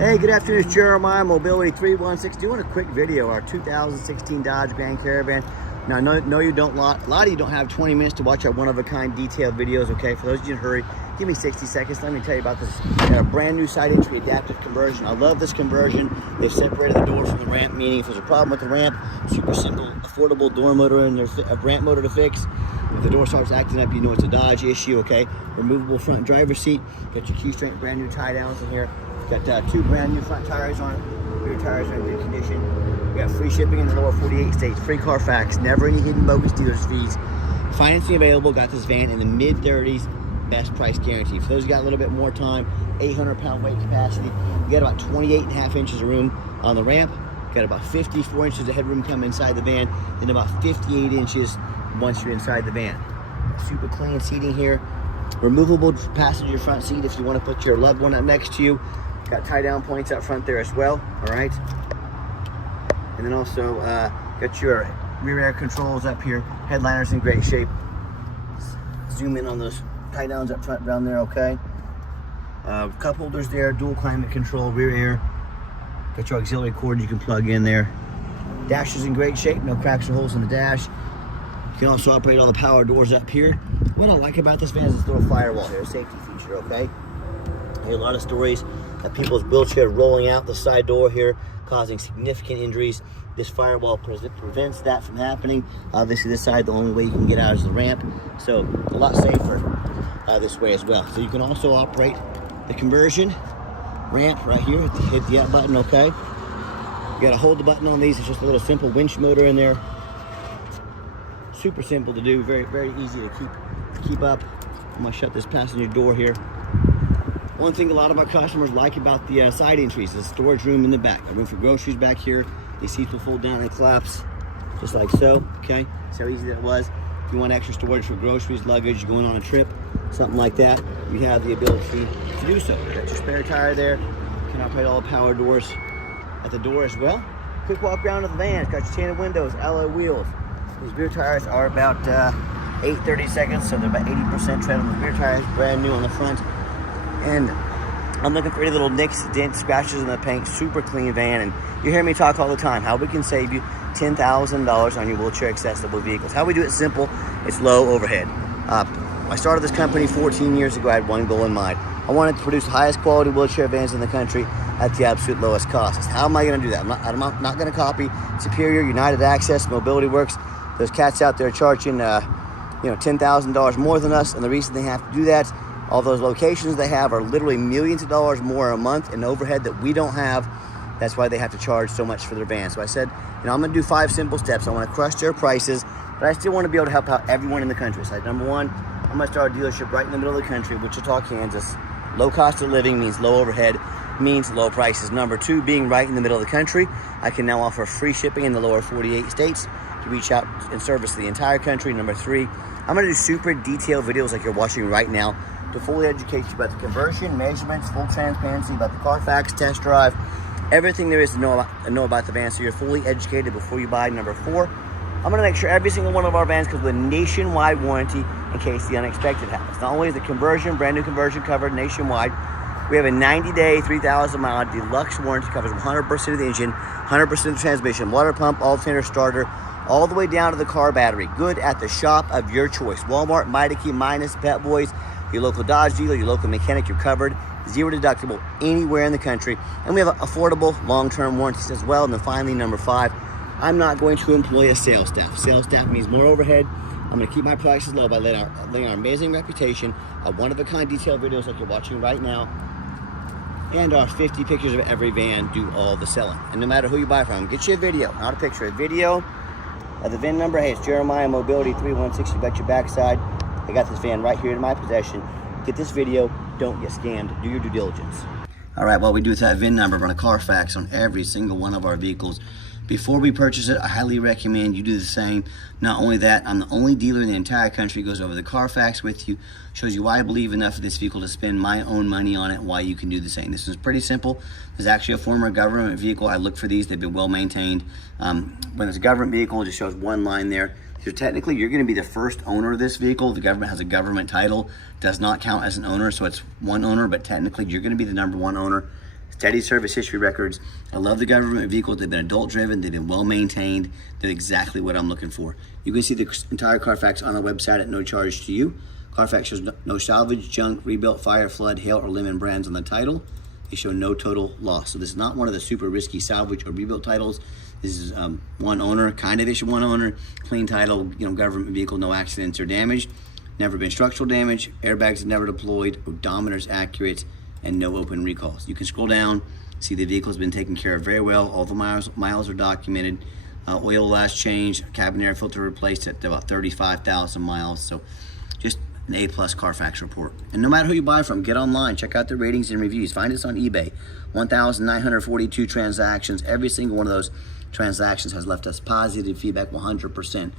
Hey, good afternoon, it's Jeremiah, Mobility 316, doing a quick video, our 2016 Dodge Grand Caravan. Now, I know you don't, a lot of you don't have 20 minutes to watch our one-of-a-kind detailed videos, okay? For those of you in a hurry, give me 60 seconds. Let me tell you about this brand new side entry adaptive conversion. I love this conversion. They've separated the door from the ramp, meaning if there's a problem with the ramp, super simple, affordable door motor and there's a ramp motor to fix. If the door starts acting up, you know it's a Dodge issue, okay? Removable front driver's seat. Got your key strength, brand new tie downs in here. Got two brand new front tires on it. Rear tires are in good condition. We got free shipping in the lower 48 states. Free Carfax. Never any hidden bogus dealer's fees. Financing available. Got this van in the mid-30s. Best price guarantee. For those who got a little bit more time, 800-pound weight capacity. We got about 28.5 inches of room on the ramp. Got about 54 inches of headroom coming inside the van. And about 58 inches once you're inside the van. Super clean seating here. Removable passenger front seat if you want to put your loved one up next to you. Got tie down points up front there as well, all right? And then also got your rear air controls up here. Headliner's in great shape. Zoom in on those tie downs up front down there, okay? Cup holders there, dual climate control, rear air. Got your auxiliary cord you can plug in there. Dash is in great shape, no cracks or holes in the dash. You can also operate all the power doors up here. What I like about this van is this little firewall here, a safety feature, okay? I hear a lot of stories of people's wheelchair rolling out the side door here, causing significant injuries. This firewall prevents that from happening. Obviously this side, the only way you can get out is the ramp. So a lot safer this way as well. So you can also operate the conversion ramp right here. Hit the up button, okay? You gotta hold the button on these. It's just a little simple winch motor in there. Super simple to do, very, very easy to keep up. I'm gonna shut this passenger door here. One thing a lot of our customers like about the side entries is the storage room in the back. A room for groceries back here. These seats will fold down and collapse, just like so, okay? That's how easy that was. If you want extra storage for groceries, luggage, going on a trip, something like that, you have the ability to do so. Got your spare tire there. You can operate all the power doors at the door as well. Quick walk around of the van. It's got your tinted windows, alloy wheels. These rear tires are about 830 seconds, so they're about 80% tread on the rear tires, brand new on the front. And I'm looking for any little nicks, dents, scratches in the paint. Super clean van. And you hear me talk all the time how we can save you $10,000 on your wheelchair accessible vehicles. How we do it simple, it's low overhead. I started this company 14 years ago. I had one goal in mind. I wanted to produce the highest quality wheelchair vans in the country at the absolute lowest cost. How am I going to do that? I'm not going to copy Superior, United Access, Mobility Works. Those cats out there charging $10,000 more than us, and the reason they have to do that, all those locations they have are literally millions of dollars more a month in overhead that we don't have. That's why they have to charge so much for their vans. So I said, I'm going to do 5 simple steps. I want to crush their prices, but I still want to be able to help out everyone in the country. So number one, I'm going to start a dealership right in the middle of the country, Wichita, Kansas. Low cost of living means low overhead, means low prices. Number two, being right in the middle of the country, I can now offer free shipping in the lower 48 states to reach out and service the entire country. Number three, I'm going to do super detailed videos like you're watching right now to fully educate you about the conversion, measurements, full transparency, about the Carfax test drive, everything there is to know about the van, so you're fully educated before you buy. Number four, I'm going to make sure every single one of our vans comes with a nationwide warranty in case the unexpected happens. Not only is the conversion, brand new conversion, covered nationwide, we have a 90-day, 3,000-mile deluxe warranty, covers 100% of the engine, 100% of the transmission, water pump, alternator, starter, all the way down to the car battery. Good at the shop of your choice. Walmart, Meineke, Minus, Pet Boys, your local Dodge dealer, your local mechanic, you're covered. Zero deductible anywhere in the country. And we have affordable long-term warranties as well. And then finally, number five, I'm not going to employ a sales staff. Sales staff means more overhead. I'm going to keep my prices low by letting our amazing reputation, our one-of-a-kind detailed videos like you're watching right now, and our 50 pictures of every van do all the selling. And no matter who you buy from, get you a video, not a picture, a video of the VIN number. Hey, it's Jeremiah, Mobility 316, you bet your backside. I got this van right here in my possession. Get this video, don't get scammed, do your due diligence. All right, what we do with that VIN number, run a Carfax on every single one of our vehicles. Before we purchase it, I highly recommend you do the same. Not only that, I'm the only dealer in the entire country who goes over the Carfax with you, shows you why I believe enough of this vehicle to spend my own money on it, why you can do the same. This is pretty simple. There's actually a former government vehicle. I look for these, they've been well maintained. When it's a government vehicle, it just shows one line there. So technically, you're going to be the first owner of this vehicle. The government has a government title, does not count as an owner, so it's one owner, but technically you're going to be the number one owner. steady service history records. I love the government vehicles. They've been adult driven, they've been well maintained. They're exactly what I'm looking for. You can see the entire Carfax on our website at no charge to you. Carfax shows no salvage, junk, rebuilt, fire, flood, hail, or lemon brands on the title. They show no total loss. So this is not one of the super risky salvage or rebuilt titles. This is one owner, kind of issue one owner, clean title, government vehicle, no accidents or damage. Never been structural damage, airbags never deployed, odometer's accurate, and no open recalls. You can scroll down, see the vehicle's been taken care of very well. All the miles are documented. Oil last changed, cabin air filter replaced at about 35,000 miles. So just an A+ Carfax report. And no matter who you buy from, get online, check out the ratings and reviews. Find us on eBay. 1,942 transactions. Every single one of those transactions has left us positive feedback, 100%.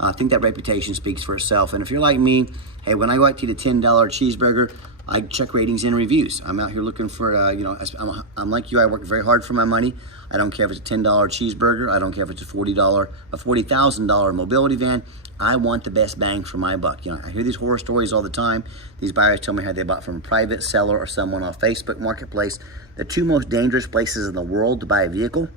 I think that reputation speaks for itself. And if you're like me, hey, when I go out to eat a $10 cheeseburger, I check ratings and reviews. I'm out here looking for, I'm like you, I work very hard for my money. I don't care if it's a $10 cheeseburger. I don't care if it's a $40,000 mobility van. I want the best bang for my buck. I hear these horror stories all the time. These buyers tell me how they bought from a private seller or someone off Facebook Marketplace. The two most dangerous places in the world to buy a vehicle.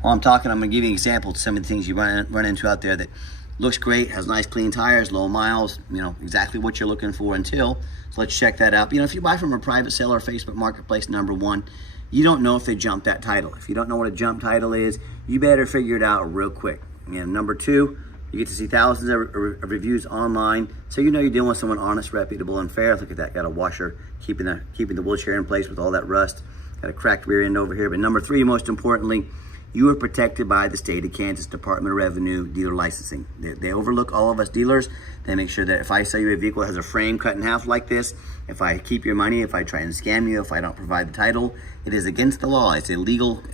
While I'm talking, I'm gonna give you an example of some of the things you run into out there that looks great, has nice clean tires, low miles, exactly what you're looking for so let's check that out. If you buy from a private seller or Facebook Marketplace, number one, you don't know if they jumped that title. If you don't know what a jump title is, you better figure it out real quick. Number two, you get to see thousands of reviews online, so you're dealing with someone honest, reputable, and fair. Look at that, got a washer keeping the wheelchair in place with all that rust. Got a cracked rear end over here. But number three, most importantly, you are protected by the state of Kansas Department of Revenue dealer licensing. They overlook all of us dealers. They make sure that if I sell you a vehicle that has a frame cut in half like this, if I keep your money, if I try and scam you, if I don't provide the title, it is against the law. It's a legal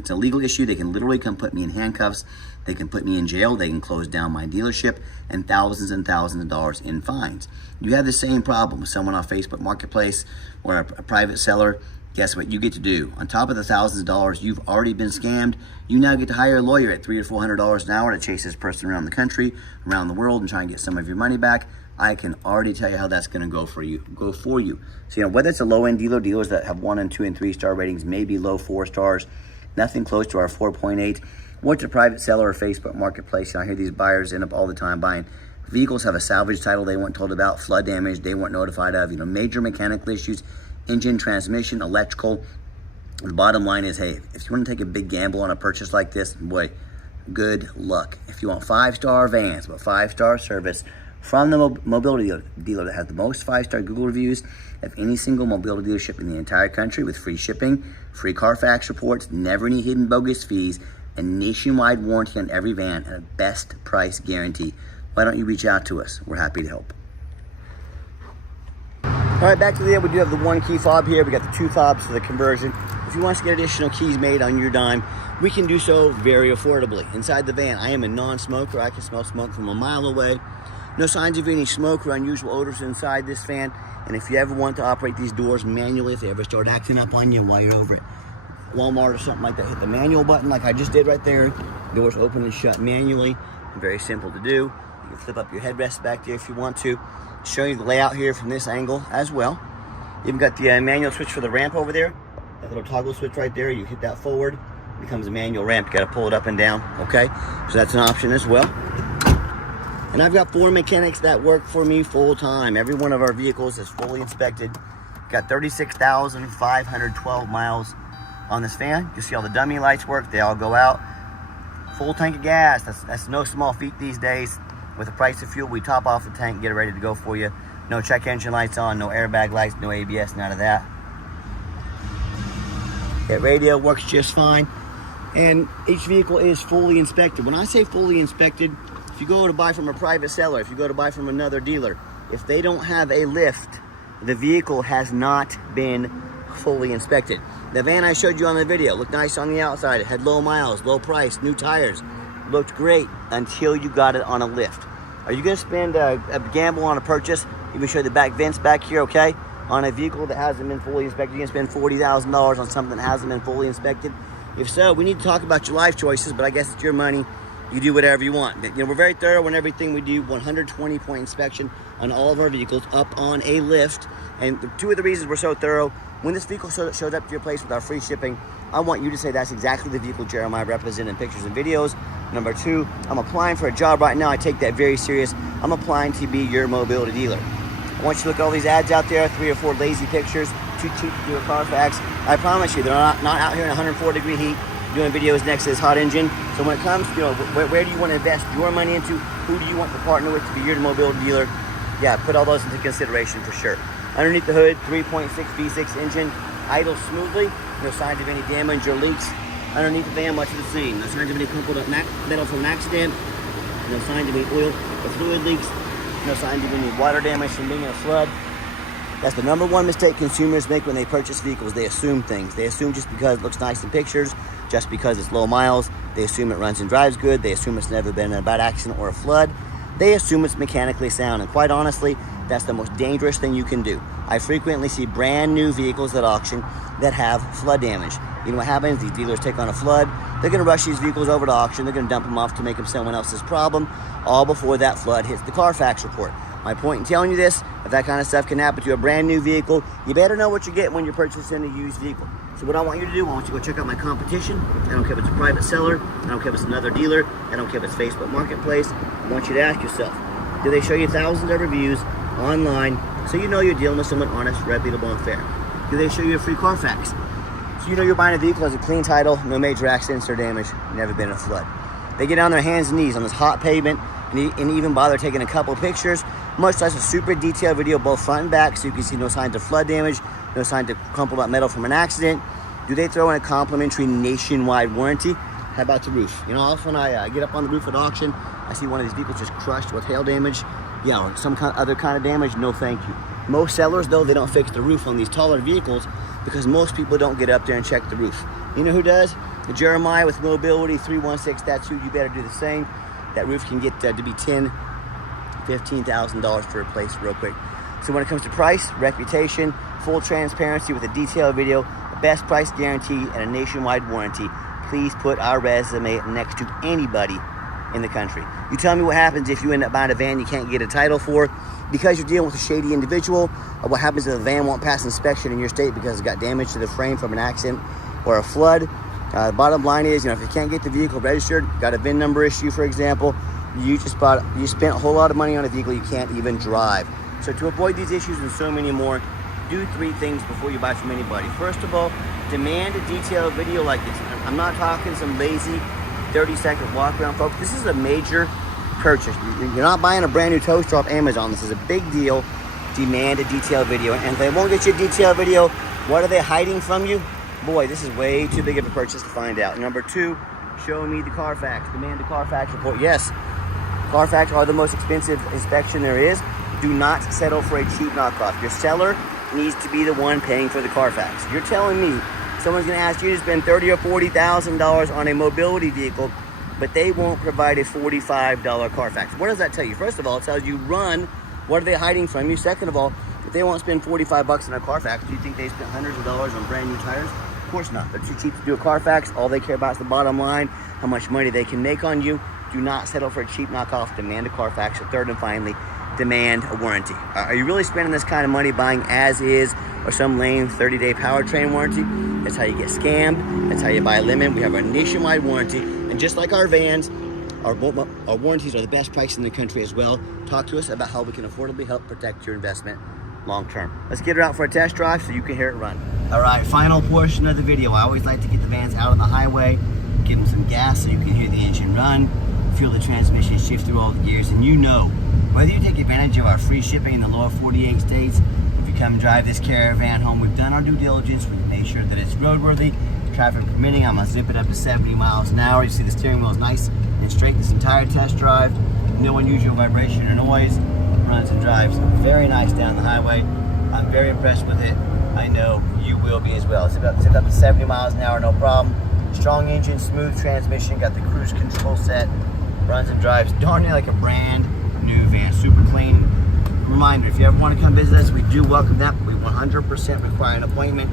issue. They can literally come put me in handcuffs. They can put me in jail. They can close down my dealership, and thousands of dollars in fines. You have the same problem with someone on Facebook Marketplace or a private seller. Guess what you get to do? On top of the thousands of dollars you've already been scammed, you now get to hire a lawyer at $300 or $400 an hour to chase this person around the country, around the world, and try and get some of your money back. I can already tell you how that's going to go for you. So whether it's a low-end dealers that have 1 and 2 and 3 star ratings, maybe low 4 stars, nothing close to our 4.8. What's a private seller or Facebook Marketplace? I hear these buyers end up all the time buying vehicles, have a salvage title they weren't told about, flood damage they weren't notified of, major mechanical issues, engine, transmission, electrical. The bottom line is, hey, if you want to take a big gamble on a purchase like this, boy, good luck. If you want 5-star vans, but 5-star service from the mobility dealer that has the most 5-star Google reviews of any single mobility dealership in the entire country, with free shipping, free Carfax reports, never any hidden bogus fees, and nationwide warranty on every van, and a best price guarantee, why don't you reach out to us? We're happy to help. All right, back to the end. We do have the 1 key fob here. We got the 2 fobs for the conversion. If you want to get additional keys made on your dime, we can do so very affordably. Inside the van, I am a non-smoker. I can smell smoke from a mile away. No signs of any smoke or unusual odors inside this van. And if you ever want to operate these doors manually, if they ever start acting up on you while you're over at Walmart or something like that, hit the manual button like I just did right there. Doors open and shut manually. Very simple to do. You can flip up your headrest back there if you want to. Show you the layout here from this angle as well. You've got the manual switch for the ramp over there. That little toggle switch right there, you hit that forward, it becomes a manual ramp. You got to pull it up and down, okay? So that's an option as well. And I've got 4 mechanics that work for me full time. Every one of our vehicles is fully inspected. Got 36,512 miles on this van. You see all the dummy lights work, they all go out. Full tank of gas, that's no small feat these days. With the price of fuel, we top off the tank, get it ready to go for you. No check engine lights on, no airbag lights, no ABS, none of that. That radio works just fine. And each vehicle is fully inspected. When I say fully inspected, if you go to buy from a private seller, if you go to buy from another dealer, if they don't have a lift, the vehicle has not been fully inspected. The van I showed you on the video looked nice on the outside. It had low miles, low price, new tires. Looked great until you got it on a lift. Are you going to spend a gamble on a purchase? You can show you the back vents back here, okay? On a vehicle that hasn't been fully inspected, you're going to spend $40,000 on something that hasn't been fully inspected. If so, we need to talk about your life choices, but I guess it's your money. You do whatever you want. We're very thorough in everything we do. 120-point inspection on all of our vehicles up on a lift. And 2 of the reasons we're so thorough, When this vehicle shows up to your place with our free shipping, I want you to say that's exactly the vehicle Jeremiah represented in pictures and videos. Number two, I'm applying for a job right now. I take that very serious. I'm applying to be your mobility dealer. I want you to look at all these ads out there, 3 or 4 lazy pictures, too cheap to do a Carfax. I promise you, they're not out here in 104-degree heat doing videos next to this hot engine. So when it comes, you know, where do you want to invest your money into? Who do you want to partner with to be your mobility dealer? Yeah, put all those into consideration for sure. Underneath the hood, 3.6 V6 engine, idles smoothly, no signs of any damage or leaks. Underneath the van, much of the same. No signs of any crumpled up metal from an accident. No signs of any oil or fluid leaks. No signs of any water damage from being in a flood. That's the number one mistake consumers make when they purchase vehicles. They assume things. They assume just because it looks nice in pictures, just because it's low miles, they assume it runs and drives good, they assume it's never been in a bad accident or a flood, they assume it's mechanically sound. And quite honestly, that's the most dangerous thing you can do. I frequently see brand new vehicles at auction that have flood damage. You know what happens? These dealers take on a flood, they're gonna rush these vehicles over to auction, they're gonna dump them off to make them someone else's problem, all before that flood hits the Carfax report. My point in telling you this, if that kind of stuff can happen to a brand new vehicle, you better know what you're getting when you're purchasing a used vehicle. So what I want you to do, I want you to go check out my competition. I don't care if it's a private seller, I don't care if it's another dealer, I don't care if it's Facebook Marketplace. I want you to ask yourself, do they show you thousands of reviews online so you know you're dealing with someone honest, reputable, and fair? Do they show you a free Carfax so you know you're buying a vehicle that has a clean title, no major accidents or damage, never been in a flood? They get on their hands and knees on this hot pavement and even bother taking a couple pictures, much less a super detailed video both front and back so you can see no signs of flood damage, no signs of crumpled up metal from an accident. Do they throw in a complimentary nationwide warranty? How about the roof? You know, often I get up on the roof at auction, I see one of these vehicles just crushed with hail damage, yeah, or some other kind of damage. No thank you. Most sellers, though, they don't fix the roof on these taller vehicles because most people don't get up there and check the roof. You know who does? The Jeremiah with Mobility 316, that's who. You better do the same. That roof can get to be $10,000, $15,000 to replace real quick. So when it comes to price, reputation, full transparency with a detailed video, the best price guarantee, and a nationwide warranty, please put our resume next to anybody in the country. You tell me what happens if you end up buying a van you can't get a title for because you're dealing with a shady individual, or what happens if the van won't pass inspection in your state because it's got damage to the frame from an accident or a flood. The bottom line is, you know, if you can't get the vehicle registered, got a VIN number issue, for example, you spent a whole lot of money on a vehicle you can't even drive. So to avoid these issues and so many more, do 3 things before you buy from anybody. First of all, demand a detailed video like this. I'm not talking some lazy 30-second walk around, folks. This is a major purchase. You're not buying a brand new toaster off Amazon. This is a big deal. Demand a detailed video. And if they won't get you a detailed video, what are they hiding from you? Boy, this is way too big of a purchase to find out. Number 2, show me the Carfax. Demand a Carfax report. Yes, Carfax are the most expensive inspection there is. Do not settle for a cheap knockoff. Your seller needs to be the one paying for the Carfax. You're telling me someone's going to ask you to spend $30,000 or $40,000 on a mobility vehicle, but they won't provide a $45 Carfax. What does that tell you? First of all, it tells you run. What are they hiding from you? Second of all, if they won't spend $45 on a Carfax, do you think they spent hundreds of dollars on brand new tires? Of course not. They're too cheap to do a Carfax. All they care about is the bottom line, how much money they can make on you. Do not settle for a cheap knockoff. Demand a Carfax. And third and finally, demand a warranty. Are you really spending this kind of money buying as is or some lame 30-day powertrain warranty? That's how you get scammed. That's how you buy a lemon. We have a nationwide warranty. And just like our vans, our warranties are the best price in the country as well. Talk to us about how we can affordably help protect your investment long term. Let's get it out for a test drive so you can hear it run. All right, final portion of the video. I always like to get the vans out on the highway, give them some gas so you can hear the engine run, feel the transmission shift through all the gears, and you know, whether you take advantage of our free shipping in the lower 48 states, if you come drive this Caravan home, we've done our due diligence. We've made sure that it's roadworthy, traffic permitting. I'm gonna zip it up to 70 miles an hour. You see the steering wheel is nice and straight this entire test drive. No unusual vibration or noise. Runs and drives very nice down the highway. I'm very impressed with it. I know you will be as well. Zip up to 70 miles an hour, no problem. Strong engine, smooth transmission, got the cruise control set. Runs and drives darn near like a brand new van, super clean. Reminder, if you ever want to come visit us, we do welcome that, but we 100% require an appointment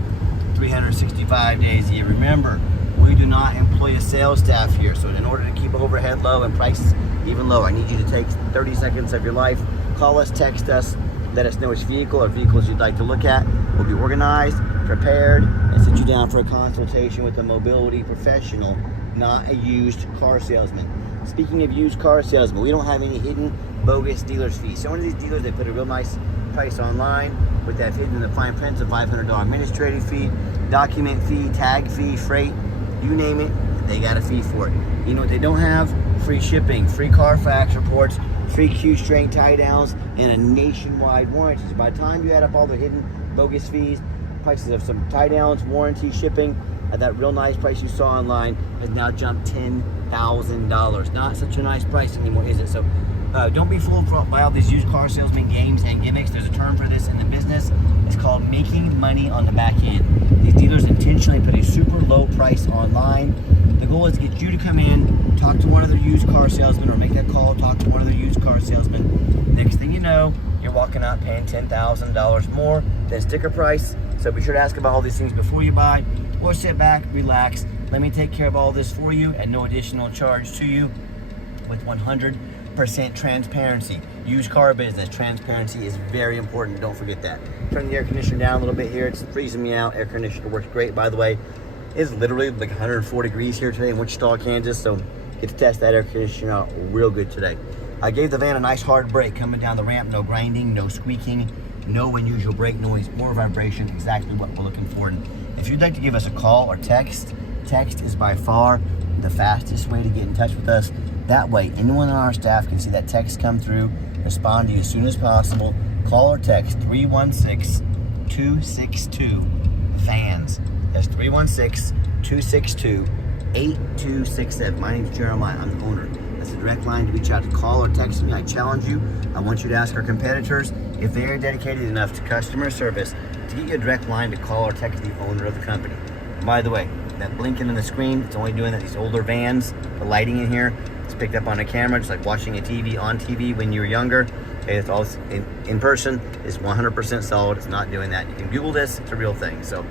365 days a year. Remember, we do not employ a sales staff here, so in order to keep overhead low and prices even low, I need you to take 30 seconds of your life. Call us, text us, let us know which vehicle or vehicles you'd like to look at. We'll be organized, prepared, and sit you down for a consultation with a mobility professional, not a used car salesman. Speaking of used car salesmen, we don't have any hidden bogus dealer's fees. So one of these dealers, they put a real nice price online with that hidden in the fine print, a $500 administrative fee, document fee, tag fee, freight, you name it, they got a fee for it. You know what they don't have? Free shipping, free Carfax reports, free Q-string tie downs, and a nationwide warranty. So by the time you add up all the hidden bogus fees, prices of some tie downs, warranty, shipping, at that real nice price you saw online has now jumped $10,000. Not such a nice price anymore, is it? So don't be fooled by all these used car salesman games and gimmicks. There's a term for this in the business. It's called making money on the back end. These dealers intentionally put a super low price online. The goal is to get you to come in, talk to one of their used car salesmen, or make that call, talk to one of their used car salesmen. Next thing you know, you're walking out paying $10,000 more than sticker price. So be sure to ask about all these things before you buy, or sit back, relax. Let me take care of all this for you at no additional charge to you with 100% transparency. Used car business, transparency is very important. Don't forget that. Turn the air conditioner down a little bit here. It's freezing me out. Air conditioner works great, by the way. It's literally like 104 degrees here today in Wichita, Kansas, so get to test that air conditioner out real good today. I gave the van a nice hard brake coming down the ramp. No grinding, no squeaking, no unusual brake noise, more vibration, exactly what we're looking for. And if you'd like to give us a call or text is by far the fastest way to get in touch with us. That way, anyone on our staff can see that text come through, respond to you as soon as possible. Call or text 316-262-VANS. That's 316-262-8267. My name's Jeremiah. I'm the owner. That's a direct line to reach out to call or text me. I challenge you. I want you to ask our competitors if they are dedicated enough to customer service to get you a direct line to call or text the owner of the company. And by the way, that blinking on the screen, it's only doing that these older vans. The lighting in here, it's picked up on a camera, just like watching a TV on TV when you were younger. Okay, it's all in person. It's 100% solid. It's not doing that. You can Google this. It's a real thing. So.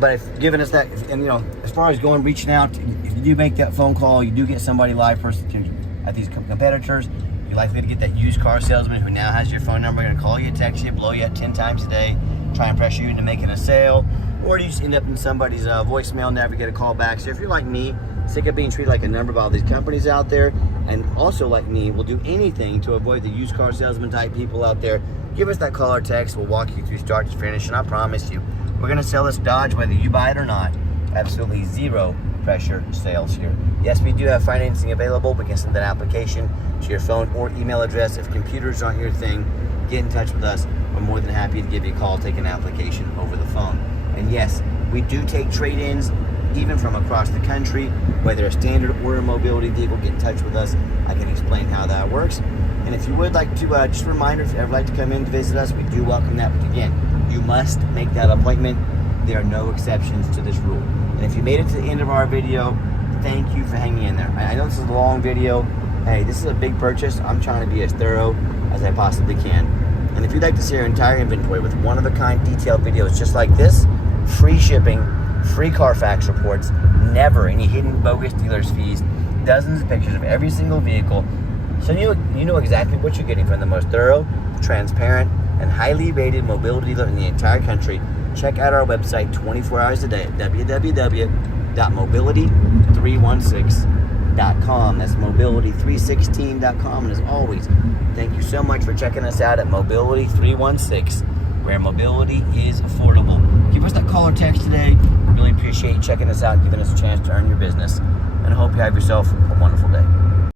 But if giving us that, and you know, as far as going, reaching out, if you do make that phone call, you do get somebody live person at these competitors, you're likely to get that used car salesman who now has your phone number, going to call you, text you, blow you up 10 times a day, try and pressure you into making a sale, or you just end up in somebody's voicemail, never get a call back. So if you're like me, sick of being treated like a number by all these companies out there, and also like me, will do anything to avoid the used car salesman type people out there, give us that call or text. We'll walk you through start to finish, and I promise you, we're going to sell this Dodge whether you buy it or not. Absolutely zero pressure sales here. Yes, we do have financing available. We can send that application to your phone or email address. If computers aren't your thing, get in touch with us. We're more than happy to give you a call, take an application over the phone. And yes, we do take trade-ins even from across the country, whether a standard or a mobility vehicle. Get in touch with us. I can explain how that works. And if you would like to, just a reminder, if you ever like to come in to visit us, we do welcome that. But again, you must make that appointment. There are no exceptions to this rule. And if you made it to the end of our video, thank you for hanging in there. I know this is a long video. Hey, this is a big purchase. I'm trying to be as thorough as I possibly can. And if you'd like to see our entire inventory with one-of-a-kind detailed videos just like this, free shipping, free Carfax reports, never any hidden bogus dealer's fees, dozens of pictures of every single vehicle, so you know exactly what you're getting from the most thorough, transparent, and highly rated mobility dealer in the entire country. Check out our website 24 hours a day at www.mobility316.com. That's mobility316.com. And as always, thank you so much for checking us out at Mobility 316, where mobility is affordable. Give us that call or text today. Really appreciate you checking us out and giving us a chance to earn your business. And I hope you have yourself a